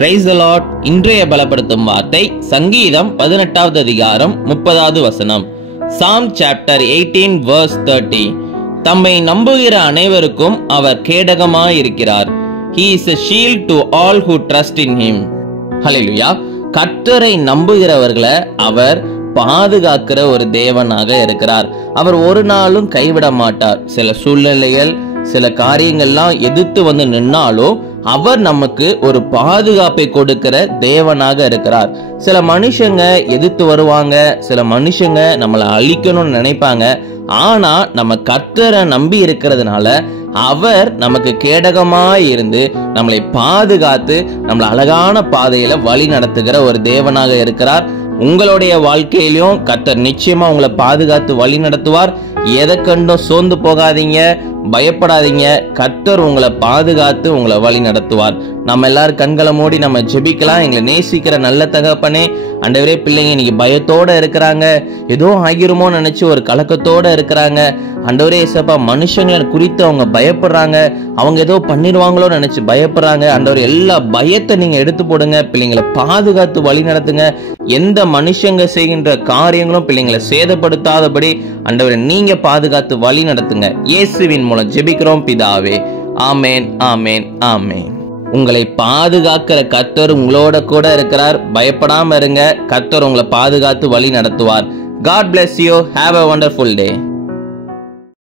Praise the Lord. இன்றைய பலப்படுத்தும் வார்த்தை சங்கீதம் 18வது அதிகாரம் 30வது வசனம். சாம் சாப்டர் 18 verse 30. தம்மை நம்புகிற அனைவருக்கும் அவர் கேடகமாயிருக்கிறார். He is a shield to all who trust in him. ஹல்லேலூயா. கர்த்தரை நம்புகிறவர்களை அவர் பாதுகாக்கிற ஒரு தேவனாக இருக்கிறார். அவர் ஒரு நாளும் கைவிட மாட்டார். சில சூழ்நிலைகள், சில காரியங்கள்லாம் எதிர்த்து வந்து நின்னாலும் அவர் நமக்கு ஒரு பாதுகாப்பை கொடுக்கிற தேவனாக இருக்கிறார். சில மனுஷங்க எதிர்த்து வருவாங்க, சில மனுஷங்க நம்மளை அழிக்கணும்னு நினைப்பாங்க. ஆனா நம்ம கர்த்தரை நம்பி இருக்கிறதுனால அவர் நமக்கு கேடகமாய் இருந்து நம்மளை பாதுகாத்து நம்மளை அழகான பாதையில வழி நடத்துகிற ஒரு தேவனாக இருக்கிறார். உங்களுடைய வாழ்க்கையிலும் கர்த்தர் நிச்சயமா உங்களை பாதுகாத்து வழி நடத்துவார். எதை கண்டும் சோர்ந்து போகாதீங்க, பயப்படாதீங்க. கர்த்தர் உங்களை பாதுகாத்து உங்களை வழி நடத்துவார். நம்ம எல்லாரும் கண்களை மூடி நம்ம ஜெபிக்கலாம். எங்களை நேசிக்கிற நல்ல தகப்பனே, ஆண்டவரே, பிள்ளைங்க இன்னைக்கு பயத்தோட இருக்கிறாங்க, ஏதோ ஆகிருமோ நினைச்சு ஒரு கலக்கத்தோட இருக்கிறாங்க. ஆண்டவரே இயேசப்பா, மனுஷங்களை குறித்து அவங்க பயப்படுறாங்க, அவங்க ஏதோ பண்ணிடுவாங்களோ நினைச்சு பயப்படுறாங்க. ஆண்டவரே, எல்லா பயத்தை நீங்க எடுத்து போடுங்க, பிள்ளைங்களை பாதுகாத்து வழி நடத்துங்க. எந்த மனுஷங்க செய்கின்ற காரியங்களும் பிள்ளைங்களை சேதப்படுத்தாதபடி ஆண்டவரே நீங்க பாதுகாத்து வழி நடத்துங்க. இயேசுவின் மூலம் ஜெபிக்கிறோம் பிதாவே. ஆமேன், ஆமேன், ஆமேன். உங்களை பாதுகாக்கிற கர்த்தர் உங்களோட கூட இருக்கிறார். பயப்படாம இருங்க. கர்த்தர் உங்களை பாதுகாத்து வழி நடத்துவார். God bless you. Have a wonderful day.